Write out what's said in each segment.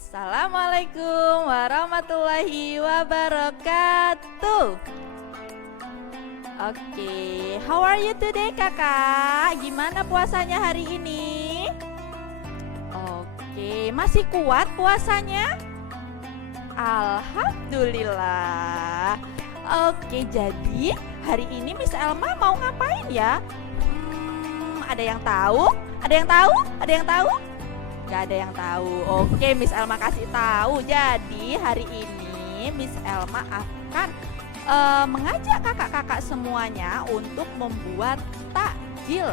Assalamualaikum warahmatullahi wabarakatuh. Oke, how are you today kakak? Gimana puasanya hari ini? Oke, masih kuat puasanya? Alhamdulillah. Oke, jadi hari ini Miss Elma mau ngapain ya? Ada yang tahu? Ada yang tahu? Ada yang tahu? Gak ada yang tahu. Oke, Miss Elma kasih tahu. Jadi hari ini Miss Elma akan mengajak kakak-kakak semuanya untuk membuat takjil.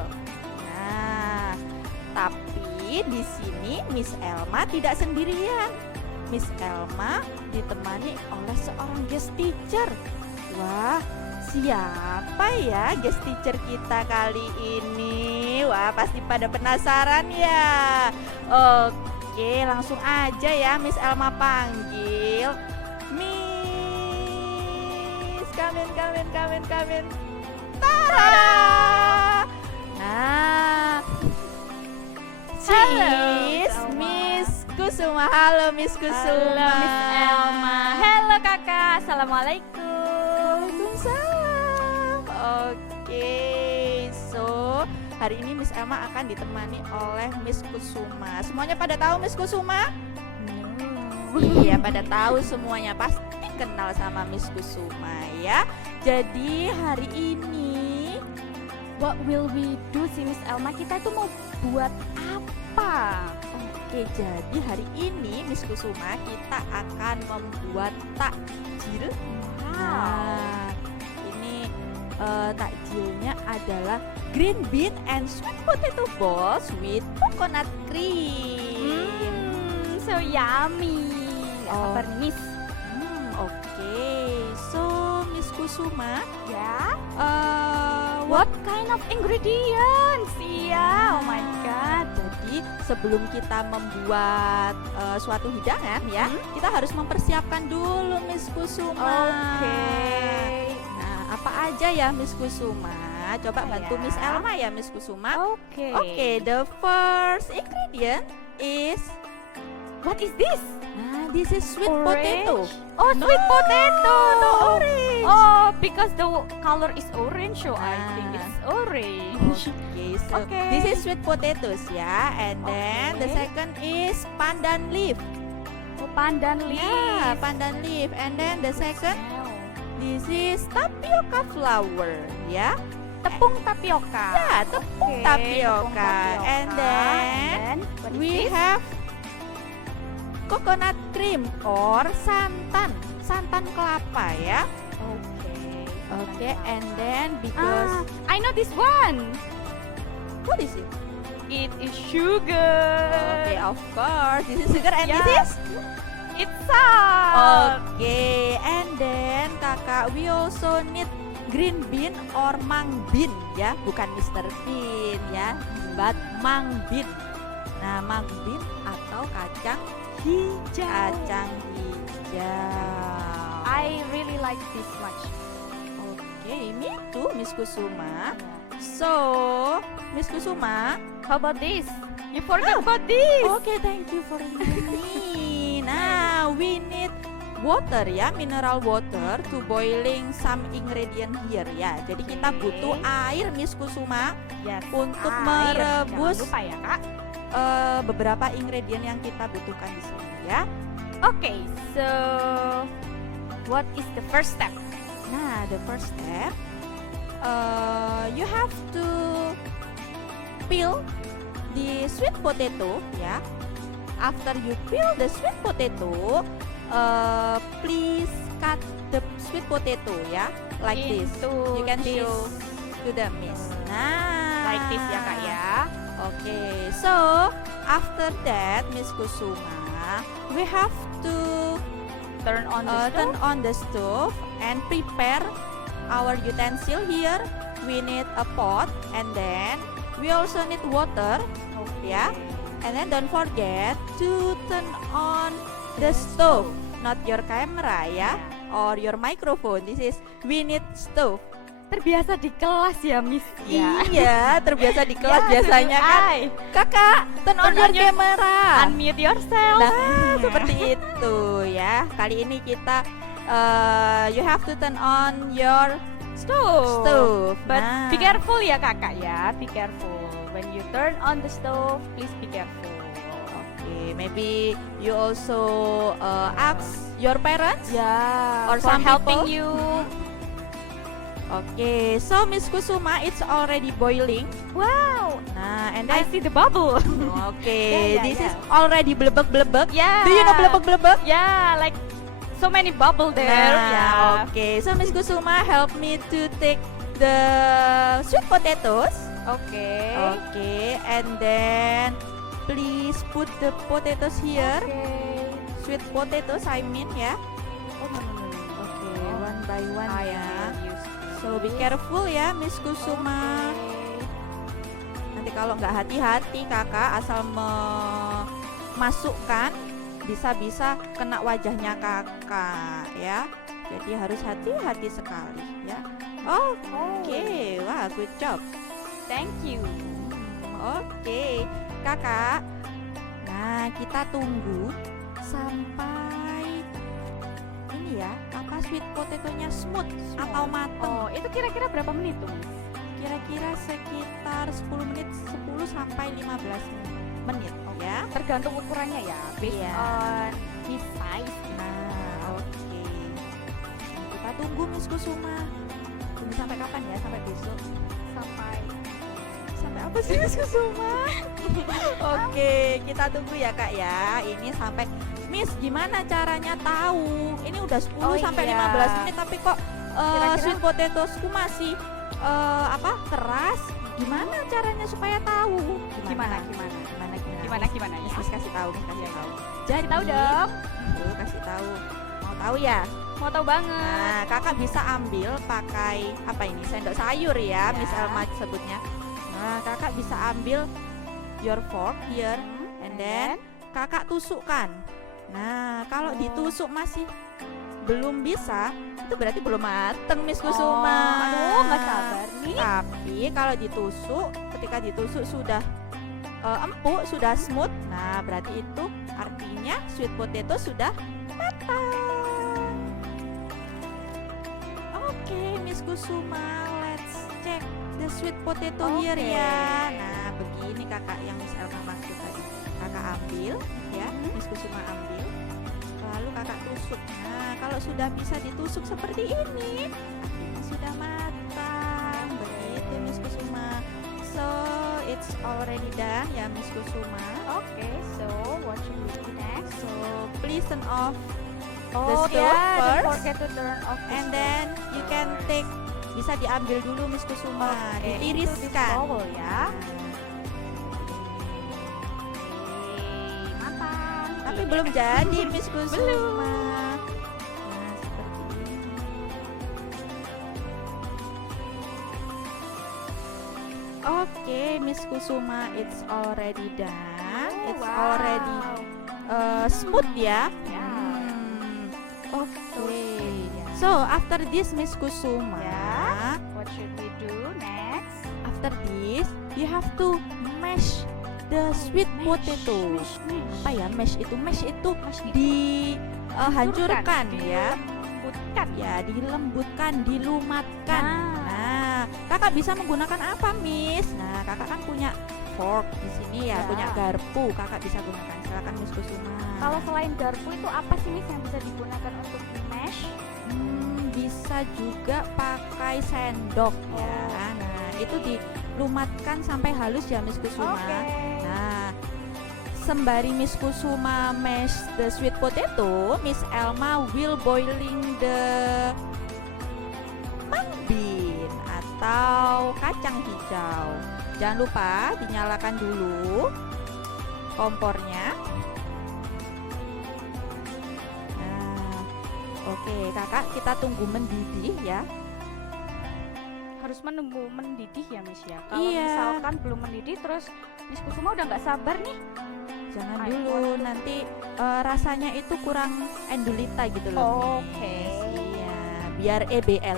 Nah, tapi di sini Miss Elma tidak sendirian. Miss Elma ditemani oleh seorang guest teacher. Wah, siapa ya guest teacher kita kali ini? Wah, pasti pada penasaran ya. Oke, langsung aja ya Miss Elma panggil. Miss, come in. Tara. Nah, she is Miss Kusuma. Halo Miss Kusuma. Halo Miss Elma. Halo kakak. Assalamualaikum. Waalaikumsalam. Oke, so hari ini Miss Elma akan ditemani oleh Miss Kusuma. Semuanya pada tahu Miss Kusuma? Iya, pada tahu semuanya. Pasti kenal sama Miss Kusuma ya. Jadi hari ini What will we do sih Miss Elma? Kita itu mau buat apa? Oke, jadi hari ini Miss Kusuma kita akan membuat takjil. Nah, ini takjilnya adalah green bean and sweet potato balls with coconut cream. So yummy. Oh. Apa Miss? Oke, so Miss Kusuma, Ya. what What kind of ingredients? Iya. Oh my god. Jadi sebelum kita membuat suatu hidangan ya, kita harus mempersiapkan dulu Miss Kusuma. Oke. Nah, apa aja ya Miss Kusuma? Coba bantu Ya. Miss Elma ya Miss Kusuma. Oke. Oke, the first ingredient is, What is this? nah, this is sweet Orange? potato. Oh, No, sweet potato. no orange. Oh, because the color is orange, so I think Ah. it's orange. Okay, so Okay. this is sweet potatoes ya, and then the Okay. second is pandan leaf. Oh, pandan leaf. Yeah, pandan leaf, and then the second, this is tapioca flour ya. Tepung tapioka. Ya, tepung Oke, tapioka. tepung And then what is we this? have coconut cream or santan kelapa ya. Okay. And then because I know this one. what is it? It is sugar. Okay, of course, this is sugar and Yeah. this is. It's salt. Okay, and then kakak, we also need green bean or mung bean ya, bukan Mr. Bean ya, but mung bean. Nah, mung bean atau kacang hijau. I really like this much. Okay, me too, Miss Kusuma. So, Miss Kusuma. How about this? You forgot about this. Okay, thank you for reminding me. Now, we need water ya, mineral water to boiling some ingredient here ya. Jadi kita Okay. butuh air Miss Kusuma Yes. untuk Air. merebus Jangan lupa ya kak. beberapa ingredient yang kita butuhkan di sini ya. Okay, so what is the first step? Nah, the first step, you have to peel the sweet potato ya. After you peel the sweet potato, please cut the sweet potato ya, like this. Into You can this. show to the miss. Nah, Like this ya kak ya. Okay, so after that, Miss Kusuma, we have to Turn on the turn stove. on the stove and prepare our utensil here. We need a pot, and then we also need water ya. And then don't forget to turn on the stove, not your camera ya, or your microphone. This is, we need stove. terbiasa di kelas ya, Miss. Ya. Iya, terbiasa di kelas Ya, biasanya kan. TDI. Kakak, turn on your camera. Unmute yourself. Nah, seperti itu ya. Kali ini kita you have to turn on your stove. But Nah, be careful ya kakak ya, be careful. When you turn on the stove, please be careful. Okay, maybe you also ask your parents. Yeah, Or for some helping people. you. Okay, so Miss Kusuma, it's already boiling. Wow, Nah, and I then see the bubble. okay, Yeah, this yeah. is already blebek-blebek. Yeah. Do you know blebek-blebek? Yeah, like so many bubble there. Nah, Yeah. okay. So Miss Kusuma help me to take the sweet potatoes. Okay. Okay, and then please put the potatoes here. Okay. Sweet potatoes, I mean ya. Oh no no no. no. Okay, one by one I ya. will use So be careful ya, Miss Kusuma. Okay. Nanti kalau nggak hati-hati kakak asal memasukkan bisa-bisa kena wajahnya kakak ya. Jadi harus hati-hati sekali ya. Oke, wah good job. Thank you. Oke, kakak. Nah, kita tunggu sampai ini ya, apa sweet potato-nya smooth atau mateng. Oh, itu kira-kira berapa menit tuh, Miss? Kira-kira sekitar 10 menit, 10 sampai 15 menit ya. Tergantung ukurannya ya, based Iya. on his size. Nah, oke. Nah, kita tunggu Miss Kusuma. Tunggu sampai kapan ya? Sampai besok. Sampai apa sih Miss Kusuma? Oke, kita tunggu ya Kak ya. Ini sampai Miss gimana caranya tahu? Ini udah 10 Oh, sampai iya. 15 menit tapi kok Kira-kira? sweet potatoesku masih keras. Gimana caranya supaya tahu? Gimana? Gimana ya? Miss kasih tahu, Miss kasih tahu. Jadi tahu dong. Tuh, kasih tahu. Mau tahu ya? Mau tahu banget. Nah, kakak bisa ambil pakai apa ini? Sendok sayur ya, Ya. Miss Elma sebutnya. Nah, kakak bisa ambil your fork here and then kakak tusukkan. Nah, kalau Oh. ditusuk masih belum bisa, itu berarti belum mateng Miss Kusuma. Aduh, nggak sabar nih. Tapi kalau ditusuk, ketika ditusuk sudah empuk, sudah smooth. Nah, berarti itu artinya sweet potato sudah matang. Oke, Miss Kusuma, let's check the sweet potato here Oke. ya. Nah, begini kakak yang Miss Elma maksud tadi. Kakak ambil ya, Miss Kusuma ambil. Lalu kakak tusuk. Nah, kalau sudah bisa ditusuk seperti ini, artinya sudah matang. Begitu Miss Kusuma. So, it's already done ya Miss Kusuma. Okay, so what should we do next? So, please turn off Oh stove yeah, don't first, forget to turn off the and stove then you can first. take, bisa diambil dulu Miss Kusuma, Oke, into this ditiriskan. bowl ya. Nah, Oke, matang. tapi belum jadi Miss Kusuma. Belum. Nah, seperti ini. Oke, Miss Kusuma, it's already done. It's already smooth ya. Ya. Oke. Ya. So after this Miss Kusuma, Ya. What should we do next? after this you have to mash the sweet Mash, potato. mash, mash. Apa ya mash itu? Mash itu Mash itu dihancurkan ya. dilembutkan. Ya, dilembutkan, dilumatkan. Nah. Nah, kakak bisa menggunakan apa, Miss? Nah, kakak kan punya fork di sini ya, Ya. punya garpu. Kakak bisa gunakan. Silakan Miss Kusuma. Kalau selain garpu itu apa sih Miss yang bisa digunakan untuk mash? Bisa juga pakai sendok ya. Oh. Nah, itu dilumatkan sampai halus ya Miss Kusuma. Oke. Nah, sembari Miss Kusuma mash the sweet potato, Miss Elma will boiling the mung bean atau kacang hijau. Jangan lupa dinyalakan dulu kompornya. Nah, oke kakak, kita tunggu mendidih ya. Harus menunggu mendidih ya Miss ya. Kalau Iya. misalkan belum mendidih terus Miss Kusuma udah nggak sabar nih. Jangan I dulu, want to- nanti rasanya itu kurang endulita gitu loh. Oke. Miss. Iya, biar EBL.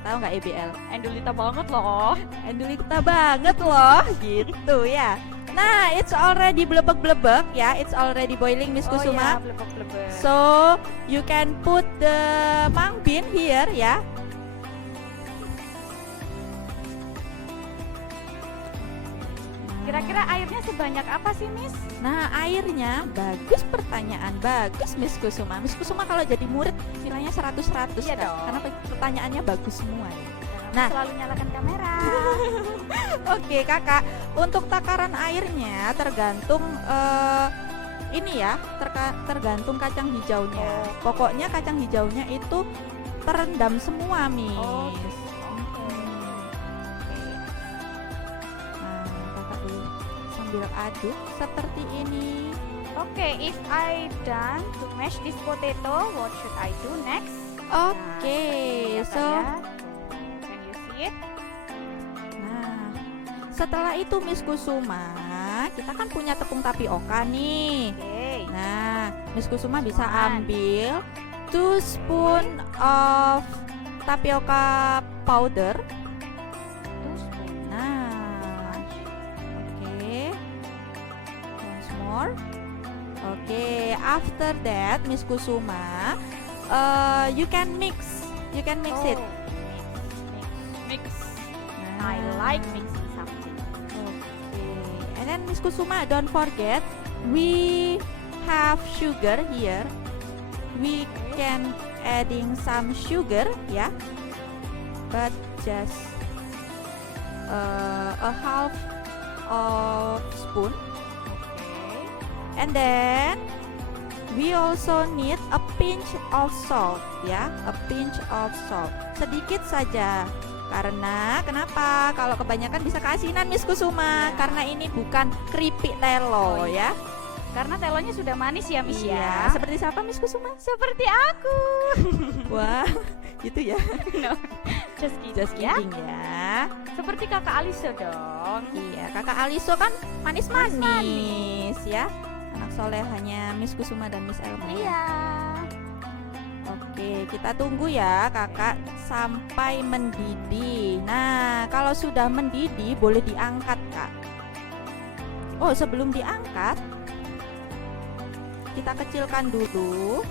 Tahu nggak EBL? Endulita banget loh. Endulita banget loh, gitu ya. Nah, it's already blebek ya. It's already boiling, Miss Kusuma. Oh ya, blebek. So you can put the mung bean here ya. Kira-kira airnya sebanyak apa sih, Miss? Nah, airnya bagus, pertanyaan bagus, Miss Kusuma. Miss Kusuma kalau jadi murid nilainya 100-100 Iya Kak, dong. karena pertanyaannya bagus semua ya. Nah, Nah. selalu nyalakan kamera. Oke, Kakak. Untuk takaran airnya tergantung ini ya, tergantung kacang hijaunya. Oh. Pokoknya kacang hijaunya itu terendam semua, Miss. Oh, Nah, Kakak boleh sambil aduk seperti ini. Oke, if I done to mash this potato, what should I do next? Oke, so can you see it? nah, setelah itu Miss Kusuma, kita kan punya tepung tapioka nih. Oke. Nah, Miss Kusuma bisa One. ambil 2 spoon of tapioka powder. 2 spoon. Nah, oke. Once more. Oke, after that Miss Kusuma, you can mix it. Oh, mix. Nah. I like mixing something. Okay. And then Miss Kusuma, don't forget we have sugar here. We can adding some sugar, yeah, but just a half of spoon. Okay. And then we also need a pinch of salt, ya, a pinch of salt. Sedikit saja. Karena kenapa? Kalau kebanyakan bisa keasinan, Miss Kusuma. Ya. Karena ini bukan keripik telo, Oh, ya. Karena telonya sudah manis ya, Miss Iya. ya. Seperti siapa, Miss Kusuma? Seperti aku. Wah, gitu ya. No, just kidding, Just ya. kidding ya. Seperti kakak Aliso dong. Iya, Kakak Aliso kan manis-manis, ya. Anak solehannya Miss Kusuma dan Miss Elma. ya. Iya. Oke, kita tunggu ya Kakak sampai mendidih. Nah, kalau sudah mendidih boleh diangkat, Kak. Oh, sebelum diangkat kita kecilkan dulu.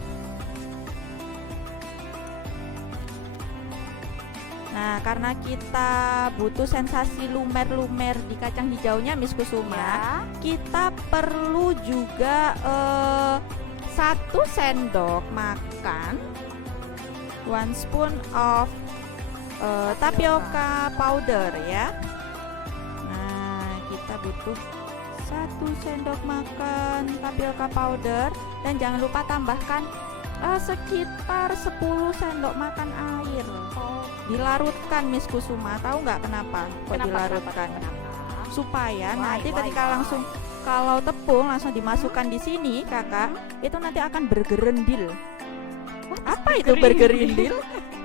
Nah, karena kita butuh sensasi lumer-lumer di kacang hijaunya, Miss Kusuma, Ya. kita perlu juga 1 sendok makan 1 spoon of tapioka powder ya. Nah, kita butuh 1 sendok makan tapioka powder dan jangan lupa tambahkan sekitar 10 sendok makan air. Oh, Dilarutkan, Miss Kusuma. Tahu nggak kenapa kok dilarutkan? Kenapa? Supaya Why, nanti why, ketika why? langsung kalau tepung langsung dimasukkan di sini, Kakak, itu nanti akan bergerendil. Apa itu bergerindil?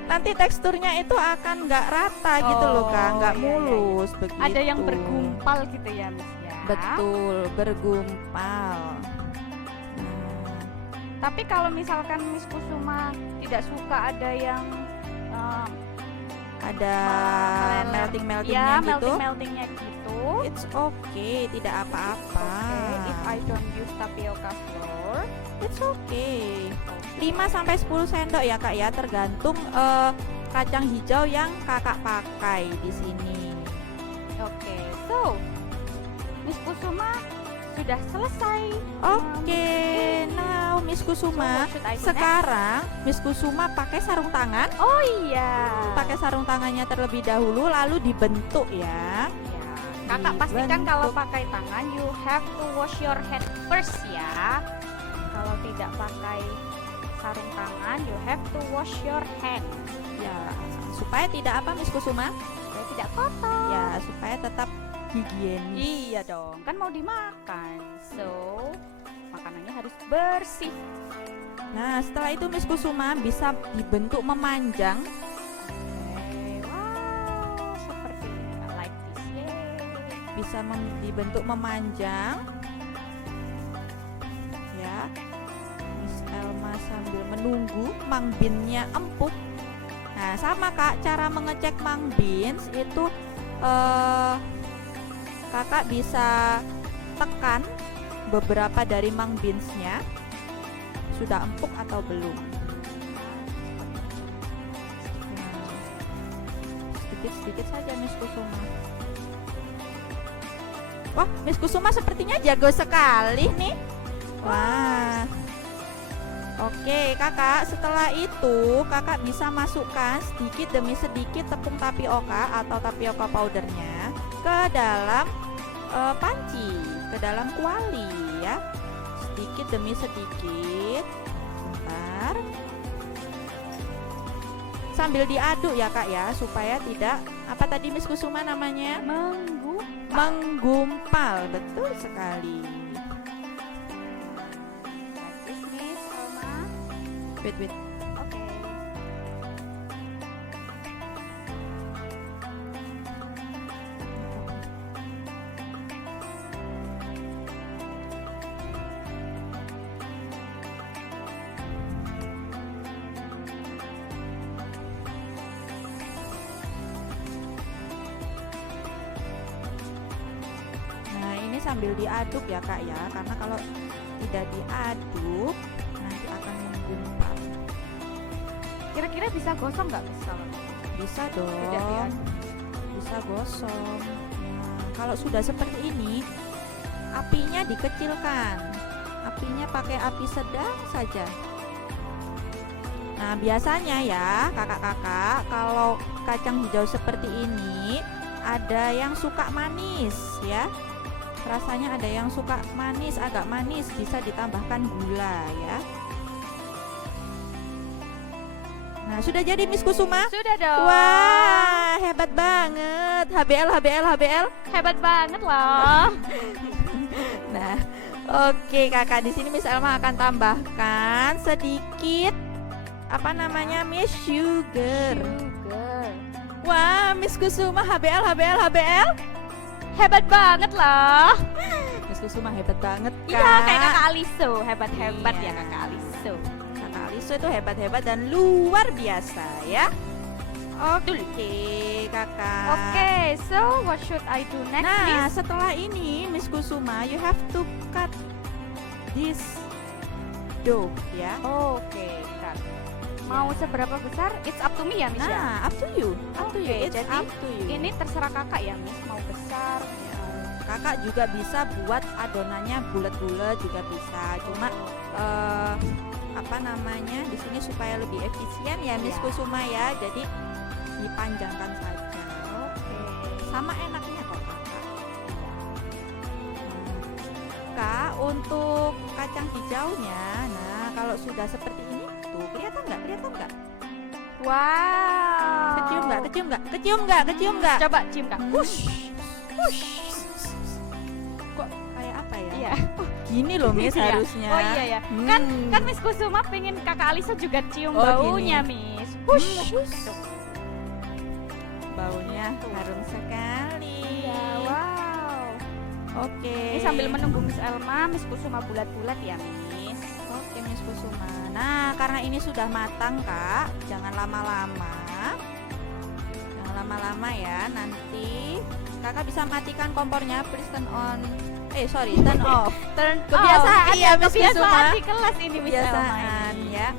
Nanti teksturnya itu akan nggak rata gitu loh, Kak, nggak Oh, iya, iya, iya. mulus begitu. Ada yang bergumpal gitu ya, Miss ya. Betul, bergumpal. Nah, Tapi kalau misalkan Miss Kusuma tidak suka ada yang ada melting-meltingnya ya, gitu. meltingnya gitu. It's okay, tidak apa-apa. Okay, if I don't use tapioca flour, It's okay. 5 sampai 10 sendok ya, Kak ya, tergantung kacang hijau yang Kakak pakai di sini. Oke, so Miss Kusuma sudah selesai. Oke, now Miss Kusuma, So what should I do sekarang Miss Kusuma pakai sarung tangan. Oh iya. Pakai sarung tangannya terlebih dahulu lalu dibentuk ya. Ya. Kakak pastikan kalau Dibentuk. pakai tangan you have to wash your hand first ya. Kalau tidak pakai sarung tangan you have to wash your hand. Ya, supaya tidak apa, Miss Kusuma? Supaya tidak kotor. Ya, supaya tetap higienis. Iya dong, kan mau dimakan. So, makanannya harus bersih. Nah, setelah itu Miss Kusuma bisa dibentuk memanjang. Oke, wow, seperti like this. Yay. Bisa dibentuk memanjang. Ya. Miss Elma sambil menunggu mung bean-nya empuk. Nah, Nah, sama Kak, cara mengecek mung beans itu Kakak bisa tekan beberapa dari mung beansnya sudah empuk atau belum. Sedikit-sedikit saja Miss Kusuma. Wah, Miss Kusuma sepertinya jago sekali nih. Wah. Oke Kakak, setelah itu Kakak bisa masukkan sedikit demi sedikit tepung tapioka atau tapioka powdernya ke dalam panci, ke dalam kuali ya. Sedikit demi sedikit. Bentar. Sambil diaduk ya Kak ya, supaya tidak, apa tadi Miss Kusuma namanya? Menggumpal. Betul sekali. Wait. Oke. Nah, ini sambil diaduk ya Kak ya, karena kalau tidak diaduk nanti akan menggumpal. Kira-kira bisa gosong nggak Miss kalau Bisa tidak dong, diaduk? bisa gosong. Nah, kalau sudah seperti ini, apinya dikecilkan. Apinya pakai api sedang saja. Nah, biasanya ya kakak-kakak, kalau kacang hijau seperti ini, ada yang suka manis ya. Rasanya ada yang suka manis, agak manis, bisa ditambahkan gula ya. Nah, sudah jadi Miss Kusuma? Sudah dong. Wah, hebat banget. HBL. Hebat banget loh. Nah, oke Kakak, di sini Miss Elma akan tambahkan sedikit apa namanya, Miss Sugar. Wah, Miss Kusuma HBL. Hebat banget loh. Miss Kusuma hebat banget Kak. Iya, kayak Kakak Aliso. Hebat-hebat Iya. ya Kakak Aliso. Kakak Aliso itu hebat-hebat dan luar biasa ya. Oke Kakak. Oke, so what should I do next, Nah, Miss? setelah ini Miss Kusuma, you have to cut this dough ya. Oke, kan. Mau Ya. seberapa besar? It's up to me ya, Miss ya. Nah, up to you. Oke, It's jadi up to you. Ini terserah Kakak ya, Miss. Mau besar. Kakak juga bisa buat adonannya bulat-bulat juga bisa. Cuma apa namanya, di sini supaya lebih efisien ya Miss Ya. Kusuma ya. Jadi dipanjangkan saja. Oke. Sama enaknya kok Kakak. Kak, untuk kacang hijaunya, nah kalau sudah seperti ini tuh, kelihatan nggak? Wow. Kecium nggak? Coba cium Kak. Kok kayak apa ya? Iya. Gini loh Miss Iya. harusnya. Oh iya ya. Kan Miss Kusuma pengen Kakak Alisa juga cium Oh, baunya, gini. Miss. Tuh. Baunya harum sekali. Iya, wow. Oke. Ini sambil menunggu Miss Elma, Miss Kusuma bulat-bulat ya, Miss. Oke Miss Kusuma. Nah, karena ini sudah matang Kak, jangan lama-lama. Jangan lama-lama ya. Nanti Kakak bisa matikan kompornya. Please turn on. Turn off. Kebiasaan off. ya, Miss kebiasaan Kusuma. di kelas ini Miss Elma Kebiasaan ini. ya.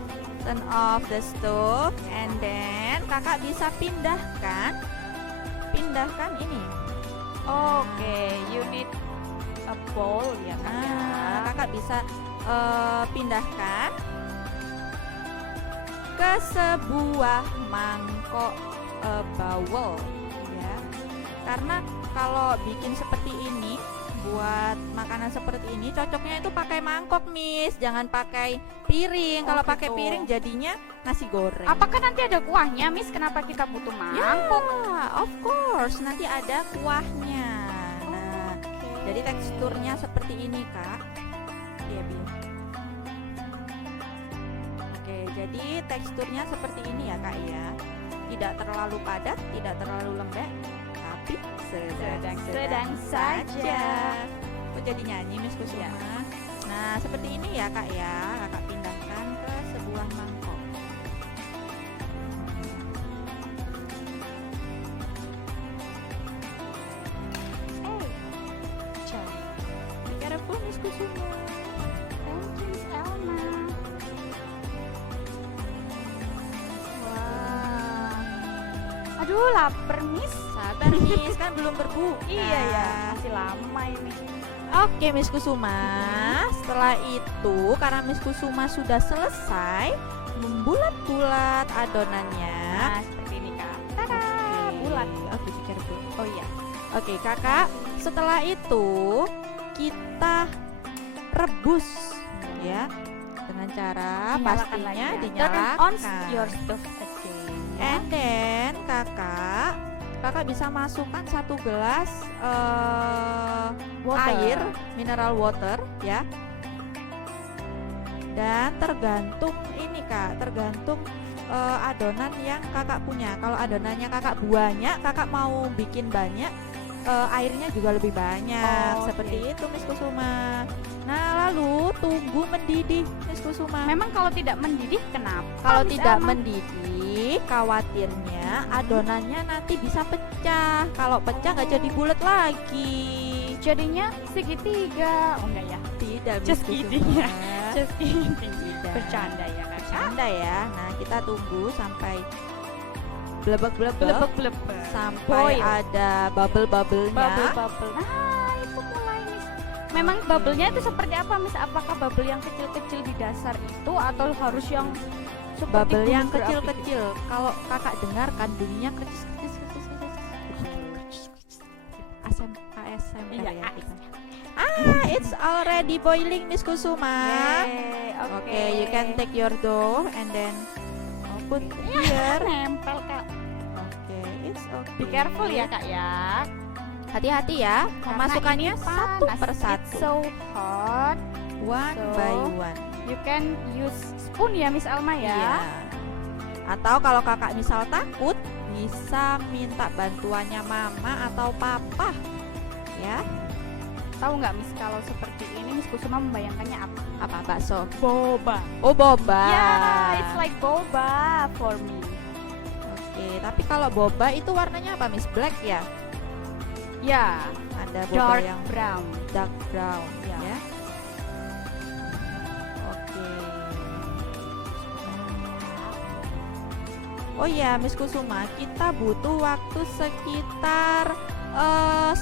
Turn off the stove and then Kakak bisa pindahkan ini. Oke, you need a bowl ya Kak ya. Nah, Kakak bisa pindahkan ke sebuah mangkok bowl ya. Karena kalau bikin seperti ini, buat makanan seperti ini cocoknya itu pakai mangkok Miss, jangan pakai piring. Kalau Oh, pakai gitu. piring jadinya nasi goreng. Apakah nanti ada kuahnya, Miss? Kenapa kita butuh Ya, mangkok? of course nanti ada kuahnya. Nah, jadi teksturnya seperti ini Kak. Iya, Bi. Oke, jadi teksturnya seperti ini ya Kak ya. Tidak terlalu padat, tidak terlalu lembek, tapi sedang saja. Kok jadi nyanyi Miss Kusuma? Nah, seperti ini ya Kak ya. Kakak pindahkan ke sebuah mangkok. Aduh, lapar, Miss. Sabar Miss, kan belum berbuka. Iya ya, masih lama ini. Oke Miss Kusuma, setelah itu karena Miss Kusuma sudah selesai membulat-bulat adonannya. Nah, seperti ini, Kak. Tada, bulat. Oke, pikir dulu. Oh iya. Oke kakak, setelah itu kita rebus ya dengan cara pastinya Turn on dinyalakan. your stove again. And then kakak bisa masukkan 1 gelas Water. air mineral water ya. Dan tergantung ini kak, tergantung adonan yang kakak punya. Kalau adonannya kakak banyak, kakak mau bikin banyak, airnya juga lebih banyak. Oh, Seperti itu Miss Kusuma. Nah lalu tunggu mendidih Miss Kusuma. Memang kalau tidak mendidih kenapa? Kalau Miss tidak Alma? mendidih, khawatirnya adonannya nanti bisa pecah. Kalau pecah nggak jadi bulat lagi. jadinya segitiga. Oh enggak ya? Tidak Miss Just Kusuma. kidding ya. Just kidding. Tidak. Bercanda ya, Kak. Bercanda ya. Nah kita tunggu sampai blebek-blebek, Blebek-blebek. sampai Boil. ada bubble-bubblenya. Bubble-bubble. Nah, itu mulai, Miss. Memang bubble-nya itu seperti apa, Miss? Apakah bubble yang kecil-kecil di dasar itu atau harus yang seperti Bubble yang gunung berapi gitu? kecil-kecil. Kalau kakak dengarkan bunyinya kercis. ASMR Iya, ya kita. It's already boiling Miss Kusuma. Yeay, Oke, you can take your dough and then put here. Nempel, Kak. Oke, it's okay. Be careful ya, Kak ya. Hati-hati ya, Karena memasukkannya ini satu panas. persatu. It's so hot. One So, by one. You can use spoon ya, Miss Alma ya. Iya. Atau kalau kakak misal takut, bisa minta bantuannya mama atau papa. Ya, Tahu nggak, Miss, kalau seperti ini Miss Kusuma membayangkannya apa? apa bakso? Boba. Oh, boba. Yeah, it's like boba for me. Oke, tapi kalau boba itu warnanya apa, Miss? Black ya? Ya, Ada boba dark yang brown. dark brown Ya. ya. Oke. Oh iya, Miss Kusuma, kita butuh waktu sekitar 10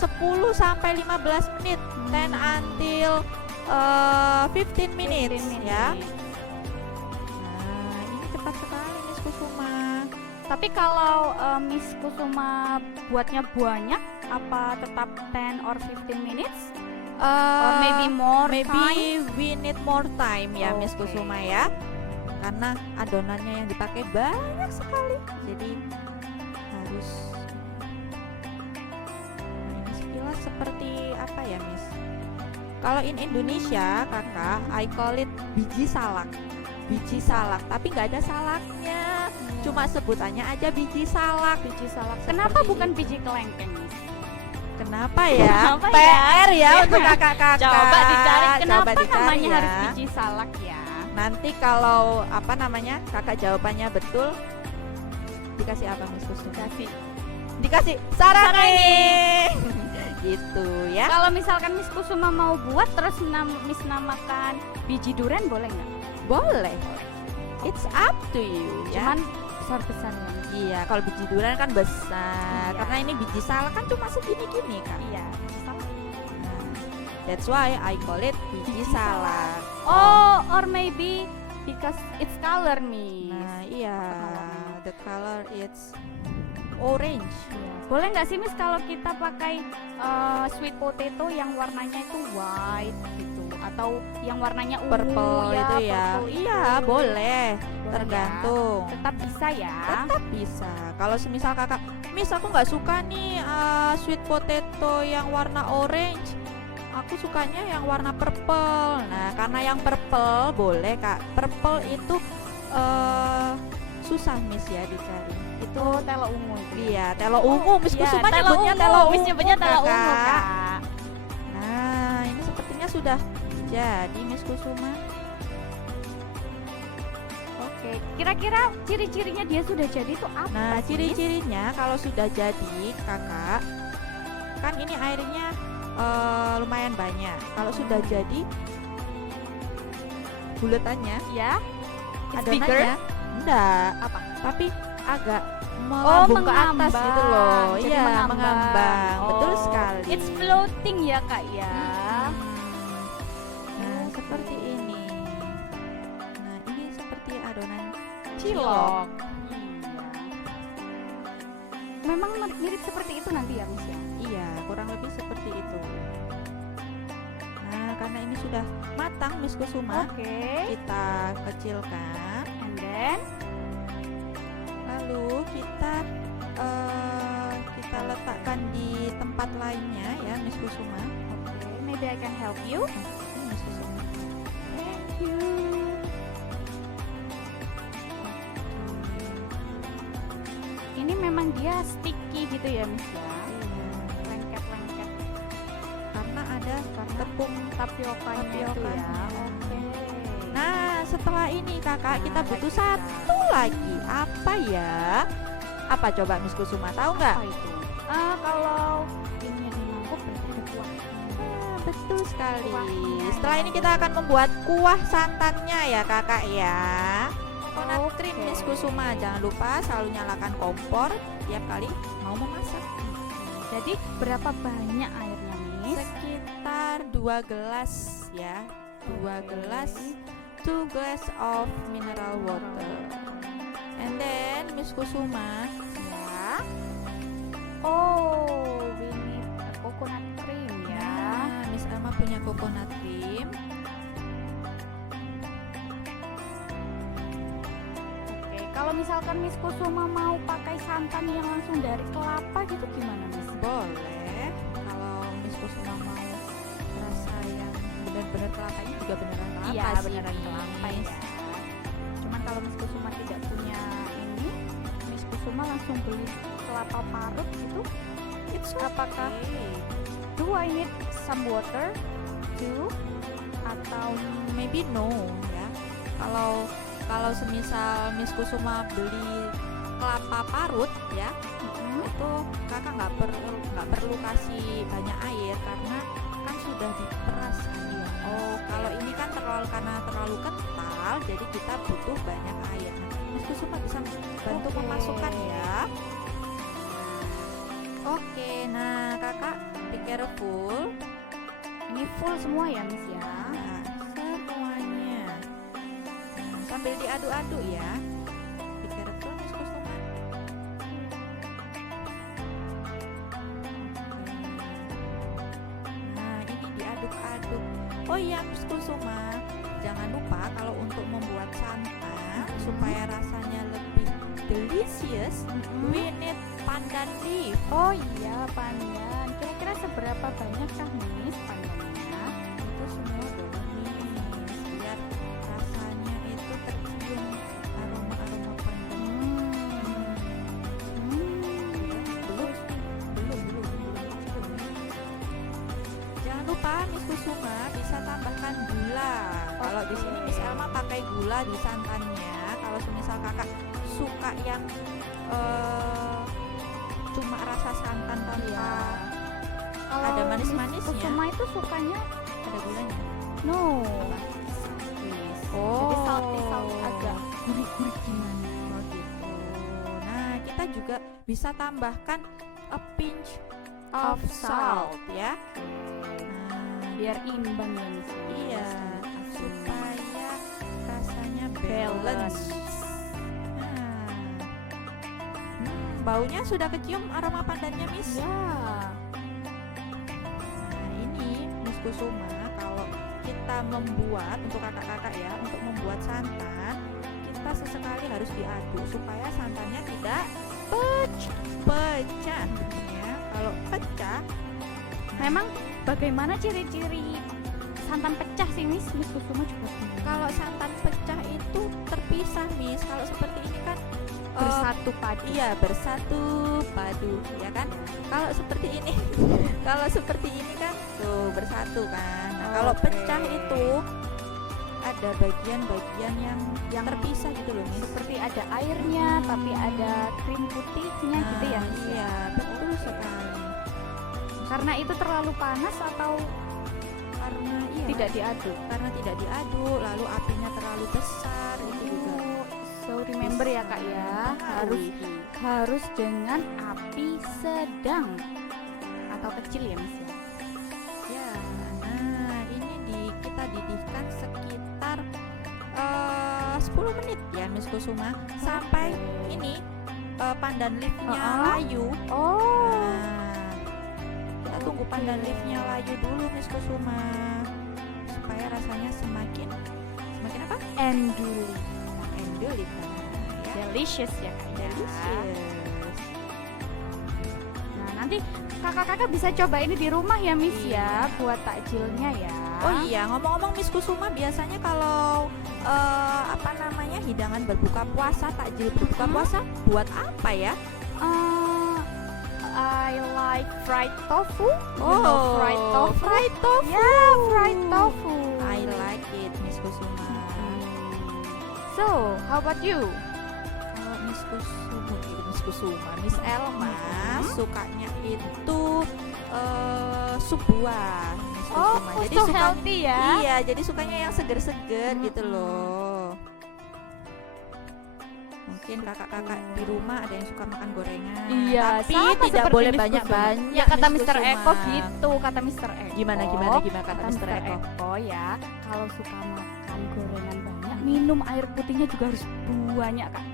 sampai 15 menit, 10 until 15 minutes 15 ya. minutes. Nah, ini cepat sekali Miss Kusuma. Tapi kalau Miss Kusuma buatnya banyak, apa tetap 10 or 15 minutes? Or maybe more maybe time? we need more time ya Miss Oke. Kusuma ya. Karena adonannya yang dipakai banyak sekali. Jadi harus. Nah, ini sekilas seperti apa ya, Miss? Kalau in Indonesia, Kakak, I call it biji salak. Biji salak, tapi nggak ada salaknya. Cuma sebutannya aja biji salak. Biji salak. Kenapa Seperti bukan itu. biji kelengkeng, Miss? Kenapa ya? Kenapa ya? PR ya Iya. untuk kakak-kakak. Coba dicari Coba kenapa dicari namanya ya. harus biji salak ya? Nanti kalau apa namanya kakak jawabannya betul, dikasih apa Miss Kusuma? Dikasih saran Saran nih. Gitu ya. Kalau misalkan Miss Kusuma mau buat terus Miss namakan biji durian boleh nggak? Boleh. It's up to you ya. Cuman besar-besar ya. Iya, kalau biji durian kan besar. Iya. Karena ini biji salak kan cuma segini-gini Kak. Iya, biji salak. Nah, that's why I call it biji salak. Oh, or maybe because it's color, Miss. Nah, iya. Warna-warna. The color it's orange. Boleh nggak sih, Miss, kalau kita pakai sweet potato yang warnanya itu white gitu, atau yang warnanya ungu Purple ya, itu ya. purple Iya, itu. boleh. Boleh Tergantung. ya? Tetap bisa ya. Tetap bisa. Kalau semisal kakak, Miss aku nggak suka nih sweet potato yang warna orange. Aku sukanya yang warna purple. Nah, karena yang purple boleh kak. Purple itu susah Miss ya dicari. Itu Oh, telo ungu itu. iya, telo ungu. Miss Iya, Kusuma telo nyebutnya ungu. telo ungu. Miss nyebutnya telo ungu, Kakak. Kak. Nah, ini sepertinya sudah jadi Miss Kusuma. Oke, kira-kira ciri-cirinya dia sudah jadi itu apa? Nah, sih, Miss? ciri-cirinya kalau sudah jadi, kakak, kan ini airnya lumayan banyak. Kalau sudah jadi, bulatannya, Ya. It's bigger. adonannya, enggak. Apa? Tapi agak melambung ke atas gitu loh. Jadi Iya, mengambang. mengambang. Betul Oh, sekali. It's floating ya kak ya. Nah, seperti ini. Nah, ini seperti adonan cilok. Cilok. Memang mirip seperti itu nanti ya Miss ya? Iya, kurang lebih seperti itu. Nah, karena ini sudah matang Miss Kusuma, Oke. kita kecilkan. And then Lalu kita letakkan di tempat lainnya ya Miss Kusuma. oke, maybe I can help you. Ini Miss Kusuma. Thank you. Ini memang dia sticky gitu ya Miss ya? Iya. Lengket-lengket Karena ada tepung. tapiokanya itu ya. Tapiokanya. Oke. Nah, setelah ini kakak kita Nah, butuh lagi satu lagi. Apa ya? Apa coba Miss Kusuma tahu nggak? Apa itu? Kalau ini yang dimangkuk berarti ada kuahnya. Betul sekali. Kuahnya. Setelah ini kita akan membuat kuah santannya ya kakak ya. Coconut cream Oke. Miss Kusuma. Jangan lupa selalu nyalakan kompor tiap kali mau memasak. Jadi berapa banyak airnya Miss? Sekitar 2 gelas ya. 2 Oke. gelas, 2 glass of mineral water. And then Miss Kusuma Ya. Oh, we need a coconut cream ya. Nah, Miss Alma punya coconut cream. Oke, kalau misalkan Miss Kusuma mau pakai santan yang langsung dari kelapa gitu gimana Miss? Boleh. Kalau Miss Kusuma mau rasa yang benar-benar kelapa, ini juga beneran kelapa Iya, sih, beneran kelapa Miss. ya. Cuman kalau Miss Kusuma tidak punya ini, Miss Kusuma langsung beli kelapa parut gitu. Apakah do I need some water too? Atau Maybe no ya. Kalau semisal Miss Kusuma beli kelapa parut ya, itu kakak nggak perlu kasih banyak air karena kan sudah diperas kan ya. Oh, Kalau ini kan karena terlalu kental, jadi kita butuh banyak air. Nah, Miss Kusuma bisa bantu Oke. memasukkan ya. Oke, nah kakak be careful. ini full semua ya Miss ya? Nah, semuanya. Nah, sambil diaduk-aduk ya. Be careful Miss Kusuma. Nah, ini diaduk-aduk. Oh iya Miss Kusuma, jangan lupa kalau untuk membuat santan supaya rasanya lebih delicious, we need pandan leaf. Oh iya, pandan. Kira-kira seberapa banyak kah Miss pandannya? Itu semua boleh Miss, biar rasanya itu tercium aroma-aroma pandan. Belum tercium. Jangan lupa Miss Kusuma bisa tambahkan gula. Kalau di sini Miss Elma pakai gula di santannya. Kalau semisal kakak suka yang cuma rasa santan tanpa Kalau ada Miss manis-manisnya. Kusuma itu sukanya ada gulanya. no. Apa? Miss. Oh. Jadi salty agak gurih-gurih gimana? Oh gitu. Nah, kita juga bisa tambahkan a pinch of salt ya. Nah, Biar imbang ya Miss. iya, supaya rasanya Balance. balance. Nah, baunya sudah kecium aroma pandannya Miss. Ya. Nah, ini Miss Kusuma, kalau kita membuat untuk kakak-kakak ya, untuk membuat santan, kita sesekali harus diaduk supaya santannya tidak pecah ya. Kalau pecah, Memang bagaimana ciri-ciri santan pecah sih Miss? Miss Kusuma juga bingung. kalau santan pecah itu terpisah Miss. Kalau seperti ini kan bersatu padu. iya, bersatu padu ya kan. Kalau seperti ini kalau seperti ini kan tuh bersatu kan. Nah, kalau Oke. pecah itu ada bagian-bagian yang terpisah gitu loh Miss. Seperti ada airnya, tapi ada krim putihnya gitu ya Miss? Iya, betul sekali. Karena itu terlalu panas atau Karena iya, tidak diaduk? karena tidak diaduk, lalu apinya terlalu besar itu juga. So remember ya Kak ya, Nah, harus dengan api sedang atau kecil ya Miss ya. Ya, nah ini kita didihkan sekitar 10 menit ya Miss Kusuma sampai ini pandan leaf-nya layu. Oh. Nah, kita tunggu pandan leaf-nya layu dulu Miss Kusuma supaya rasanya semakin apa? Enduli. Enduli ya. Delicious ya Kak. Delicious. Nah, nanti kakak-kakak bisa coba ini di rumah ya Miss ya, buat takjilnya ya. Oh iya, ngomong-ngomong Miss Kusuma biasanya kalau hidangan berbuka puasa, takjil berbuka puasa buat apa ya? I like fried tofu. Oh, fried tofu. Fried tofu. Yeah, fried tofu. I like it, Miss Kusuma. So, how about you? Kalau Miss Kusuma, Miss Elma sukanya itu sup buah. Miss Kusuma. Jadi so sukanya healthy ya. Iya, jadi sukanya yang seger-seger gitu loh. Mungkin kakak-kakak di rumah ada yang suka makan gorengan. Iya, tapi sama tidak seperti boleh Miss banyak-banyak. Ya kata Miss Mr. Kusuma. Eko gitu, kata Mr. Eko. Gimana kata Mr. Eko? Ya, kalau suka makan gorengan banyak, minum air putihnya juga harus banyak Kak.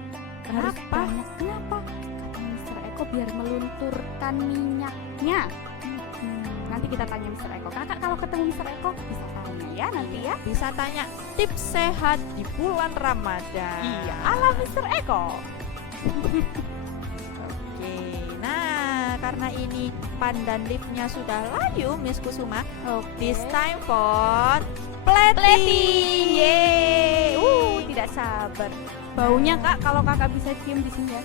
Harus Kenapa? banyak. Kenapa? Kata Mr. Eko biar melunturkan minyaknya. Nanti kita tanya Mr. Eko. Kakak kalau ketemu Mr. Eko bisa tanya ya nanti ya. Bisa tanya tips sehat di bulan Ramadan. Iya, ala Mr. Eko. Oke, nah karena ini pandan leaf-nya sudah layu, Miss Kusuma, this time for plating. Yeay. Tidak sabar. Baunya Kak, kalau kakak bisa cium di sini ya.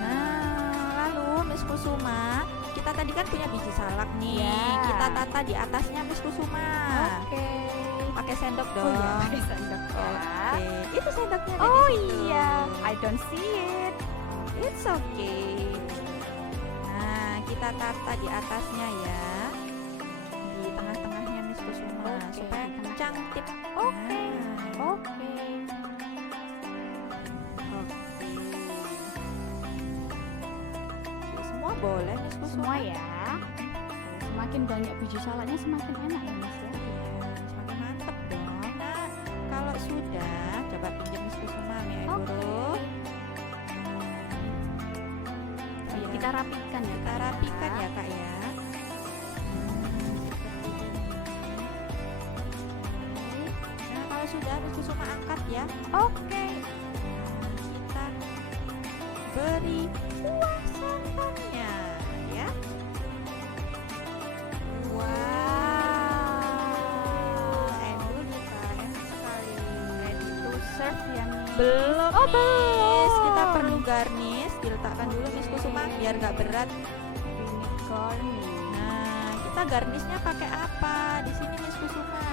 Nah, lalu Miss Kusuma, kita tadi kan punya biji salak nih. Ya. Kita tata di atasnya Miss Kusuma. Oke. Pakai sendok dong. Oh iya, pakai sendok ya. Oke, itu sendoknya ada Oh di situ. iya, I don't see it. It's okay. Nah, kita tata di atasnya ya. Di tengah-tengahnya Miss Kusuma Oke, supaya di tengah. cantik. Oke. Nah, Oke. oke, semua boleh Miss Kusuma. Semua ya. Semakin banyak biji salaknya semakin enak ya Mas ya. Iya, semakin mantep dong. Nah, kalau sudah, coba pinjam Miss Kusuma Mi Ayu Oke. Guru. Iya, kita rapikan ya. Kita rapikan ya Kak ya. Nah, kalau sudah Miss Kusuma angkat ya. Oke. Kita beri kuah santannya ya. Wow, endul Kak, enak sekali. Ready to serve ya Miss. Belum Oh, Miss, belum. kita perlu garnish, diletakkan dulu Miss Kusuma biar gak berat. We need garnish. Nah, kita garnishnya pakai apa? Di sini Miss Kusuma,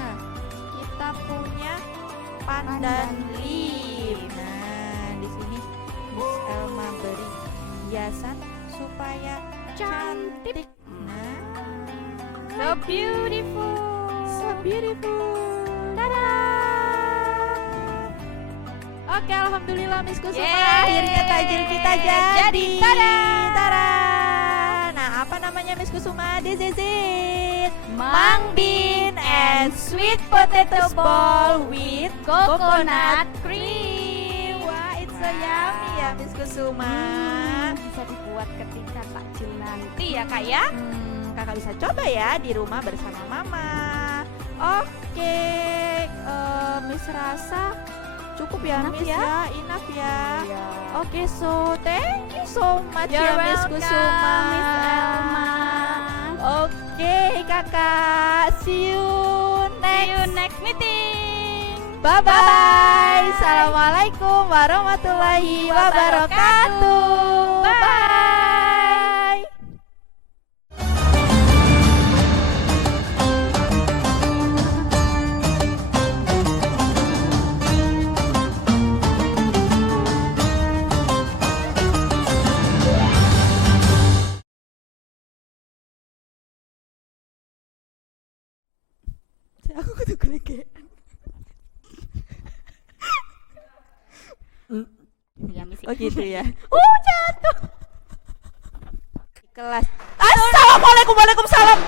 kita punya pandan Pandan leaf. Nah, di sini Miss Elma beri hiasan supaya cantik. Nah, So beautiful. so beautiful. Tada. Oke, alhamdulillah Miss Kusuma. Yeay. Akhirnya takjil kita jadi. Tada. Tada. Nah, apa namanya Miss Kusuma? This is it. Mung bean and sweet potato ball with coconut cream. Wah, it's so yummy ya Miss Kusuma. Bisa dibuat ketika takjil nanti ya Kak ya. Kakak bisa coba ya di rumah bersama Mama. Oke, Miss rasa cukup ya Enough Miss ya? ya, enough ya. Iya. Oke, so thank you so much You're ya Miss welcome, Kusuma. Miss Elma. Oke, Kakak. See you See you next. next meeting. Bye bye. Bye-bye. Assalamualaikum warahmatullahi wabarakatuh. Bye. Bye. Aku kudu gelegean. Ya Miss Oh gitu ya. Jatuh. Kelas. Assalamualaikum, waalaikumsalam.